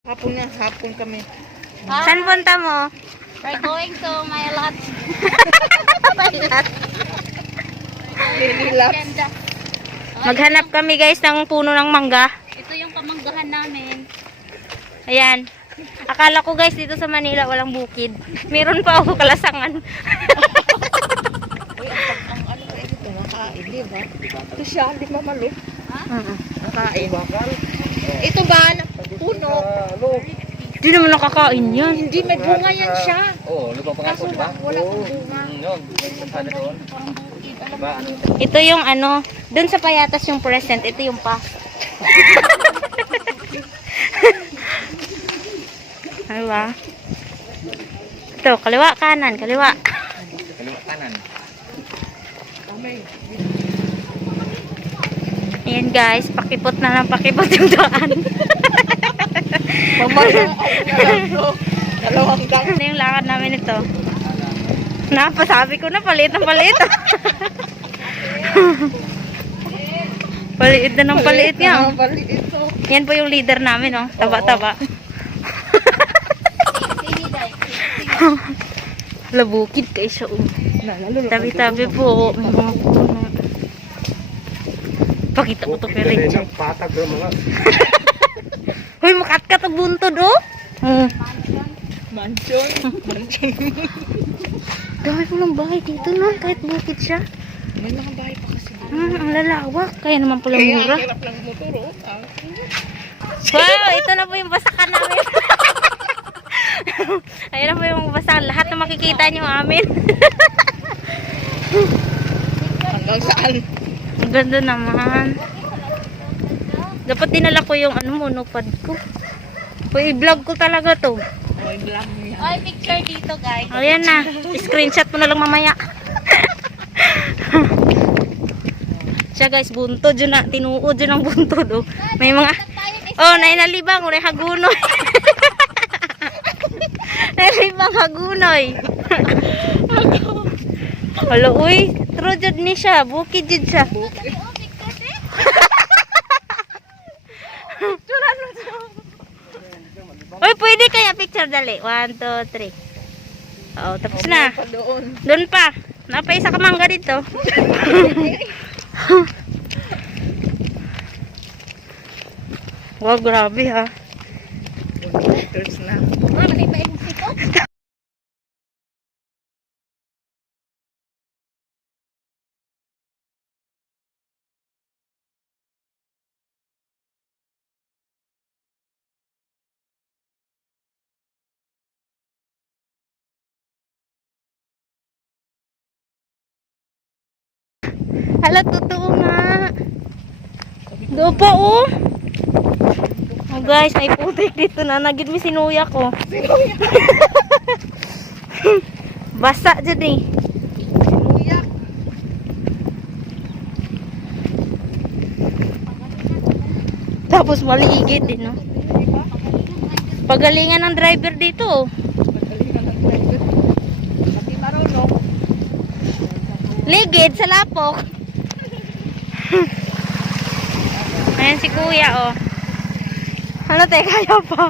Hapon kami. Saan punta mo? We're going to my lot. Ganda. Maghanap kami guys ng puno ng mangga. Ito yung pamanggahan namin. Ayan. Akala ko guys dito sa Manila walang bukid. Meron pa ako kalasangan. Ang ano kayo dito, nakain, di ba? Ito siya, di ba malo? Nakain. Ito ba, puno? Hindi naman nakakain yan. Hindi, may bunga yan siya. Oo, lubang pa nga po, Kaso diba? wala pang bunga. Yun, sana doon. Diba, ano? Ito yung ano, dun sa payatas yung present, ito yung pa. Diba? Ito, kaliwa, kanan, kaliwa. Kaliwa kanan. Ayan guys, pakipot na lang pakipot yung daan. Mamaya, dalawang gang. Ano yung lakad namin ito? Napasabi ko na, palit na palit. Paliit na ng paliit yan. Balik ito. Yan po yung leader namin, oh. Taba-taba. Labukid kayo siya, oh. Tabi-tabi po. May mga puno. Pakita ko to kay Richard. Patag bro mga. Hoy, makat-kat ang buntod, oh. Mansion. Mansion. Dami po ng bahay dito, no? Kahit bukid siya. May mga bahay pa kasi. Ang lalawak. Kaya naman pala Kaya mura. ang hirap ng motor, oh. Wow, ito na po yung basakan namin. Ayun na po yung basakan. Lahat na makikita nyo amin. Hanggang saan? Ang ganda naman. Dapat dinala ko yung ano, monopod ko. Uy, i-vlog ko talaga to. May vlog mo yan. Ay, picture dito guys. Ayan na. Screenshot mo na lang mamaya. Siya guys, buntod yun na. Tinuod yun ang buntod. Oh. May mga... Oh, nainalibang. May hagunoy. Nainalibang hagunoy. Halo, uy. True jud ni siya. Bukid jud siya. Uy, pwede kaya picture dali. 1, 2, 3. Oo, tapos na. Pa doon. Doon pa. Napaisa ka mangga dito. Wow, grabe ha. 1 meters na. Malaki ba yung sito? Hala, totoo nga. Doon pa oh. Oh guys, may putik dito na. Nagid mi sinuya ko. Basa dyan eh. Uyak. Tapos maligid din no. Pagalingan ng driver dito oh. Magalingan ng driver. Pati marunong. Ligid sa lapok. Ayan si kuya oh. Ano te, kaya pa?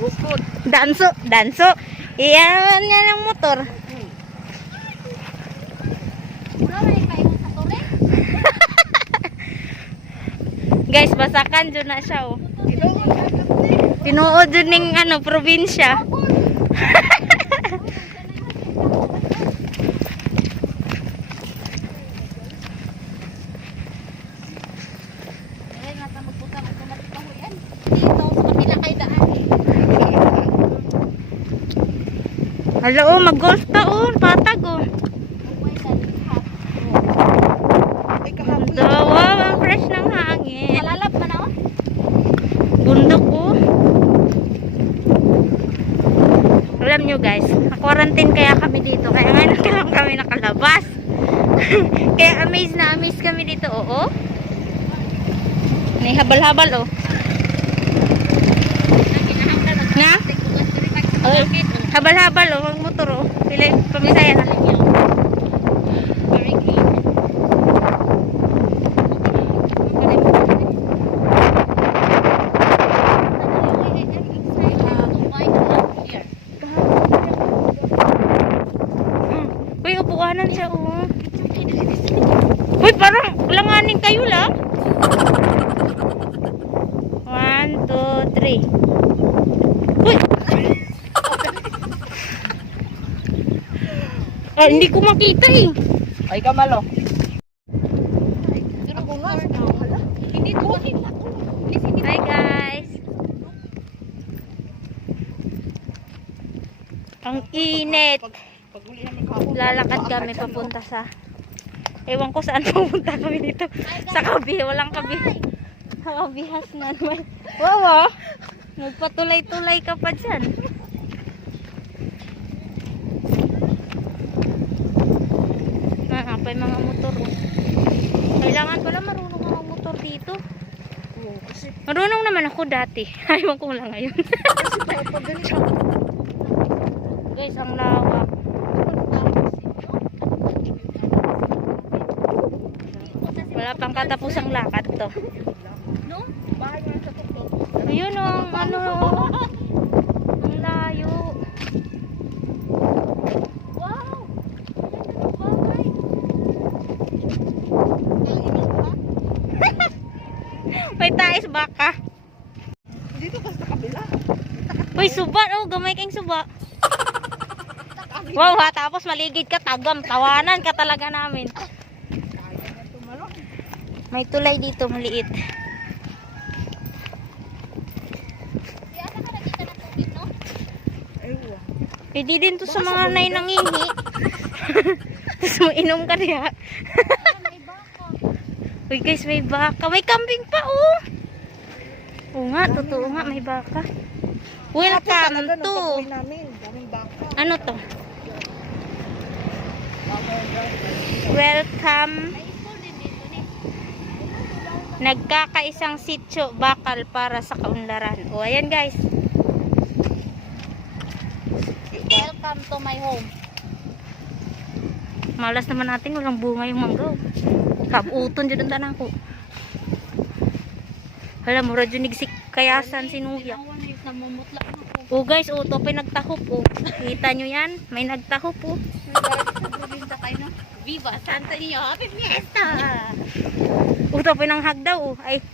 Bukod. Danso, danso. Iyan nga ng motor. Bro, may paimong sa tore? Guys, basakan dyan na siya oh. Tinuod dyan ng ano, probinsya. Ay, nasa magpusa ng automatic pa yan. Dito, sa kapila kay daan. Hala oh, mag-golf ta oh. Patag oh. Uway sa lihat. Ay, kahapon. Dawa, ang fresh ng hangin. Malalab man ako. Bundok oh. Alam nyo guys, quarantine kaya kami dito. Kaya ngayon lang kami nakalabas. Kaya amaze na amaze kami dito oo. May habal-habal oh. Na? Ay, habal-habal oh, mag-motor oh. Pila pamisaya na. Very clean. Ah, hindi ko makita eh. Ay, kamalo. Ako nga. Hindi to makita ko. Hi guys. Ang init. Pag uli namin kahapon. Lalakad kami papunta sa... Ewan ko saan pupunta kami dito. Sa kabi. Walang kabi. Sa kabihas na naman. Wow, nagpatulay-tulay ka pa dyan. Pa yung mga motor. Kailangan pala marunong mga motor dito. Oo, kasi Marunong naman ako dati. Ayaw ko lang ngayon. pag ganito. Guys, ang lawak. Wala pang katapusang lakad to. No? Bahay nga sa tuktok. Ayun o, ano. Ang layo. Wow! Ganda ng bahay. Ang init ba? May tais baka. Dito ka sa kabila. Uy, suba. Oh, gamay kang suba. Wow ha, tapos maligid ka, tagam. Tawanan ka talaga namin. May tulay dito, maliit. Di ata ka nakita ng tubig, no? Aywa. Pwede din to sa mga nay nangihi. Tapos mo inom ka niya. May baka. Uy guys, may baka. May kambing pa oh. Oo nga, totoo nga, may baka. Welcome Talaga, to. nung pag-uwi namin, daming baka. Ano to? Welcome. May school din dito, ni. Nagkakaisang sityo bakal para sa kaunlaran. O ayan guys. Welcome to my home. Malas naman natin, walang bunga yung manggaw. Kabuton dyan ang tanan ko. Hala, mura dyan nigsik kayasan sinuyak. Ginawa na yung namumutla na ako. O guys, o to pinagtahop o. Kita nyo yan? May nagtahop o. Sa probinsya kayo, no? Viva Santa Niño! Happy Fiesta! O to pinanghag daw o. Ay.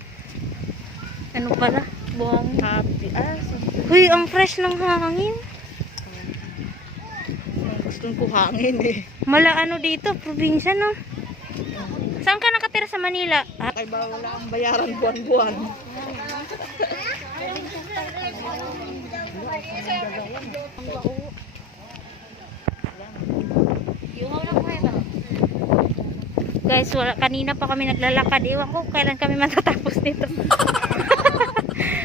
Ano pala? Buhang. Happy. Uy, ang fresh ng hangin. Gusto ko hangin eh. Mala ano dito, probinsya no? Saan ka nakatira sa Manila? Ah, Ay ba wala ang bayaran buwan-buwan. Yuhaw lang ko ito. guys, wala, kanina pa kami naglalakad. Ewan ko kailan kami matatapos nito.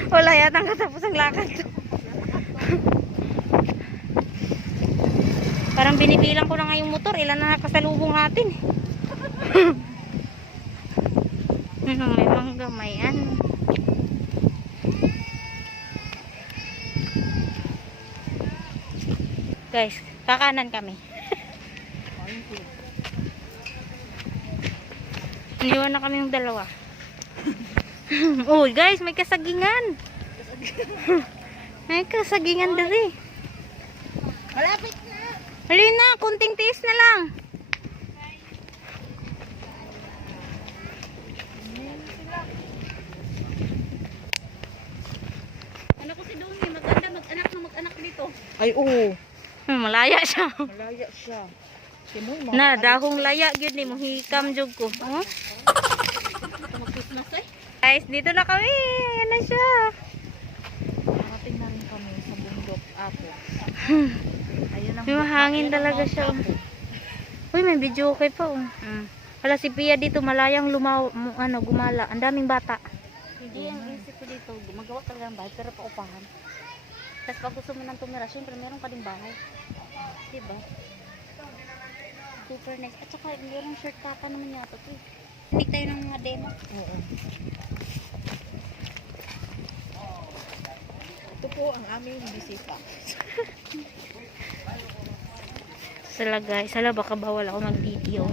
Wala yata katapos ang lakad to. Parang binibilang ko na nga yung motor. Ilan na nakasalubong natin. Ano, may mangga, may ano. Guys, kakanan kami. Iniwan na kami yung dalawa. Oh, guys, may kasagingan. May kasagingan dali. Malapit na! Halina na, kunting tiis na lang. Ano ko si Domi, maganda mag-anak na mag-anak dito. Ay oo. Malaya siya. Malaya siya. Sinoy mga Na, dahong laya gyud ni mo hikam jud ko. Oh. Ito mag-Christmas eh. Guys, dito na kami. Ayan na siya. Nakating na rin kami sa bundok apo. Ayun ang May mahangin talaga siya. Uy, may video okay pa oh. Hala si Pia dito malayang gumala. Ang daming bata. Hindi ang isip ko dito, magawa talaga ng bahay pero paupahan. Tapos pag gusto mo nang tumira, syempre meron ka din bahay. Diba? Super nice. At saka meron shirt kata naman yata ito eh. Hindi tayo ng mga demo. Oo. Ito po ang aming bisita. Sala guys, sala baka bawal ako mag-video.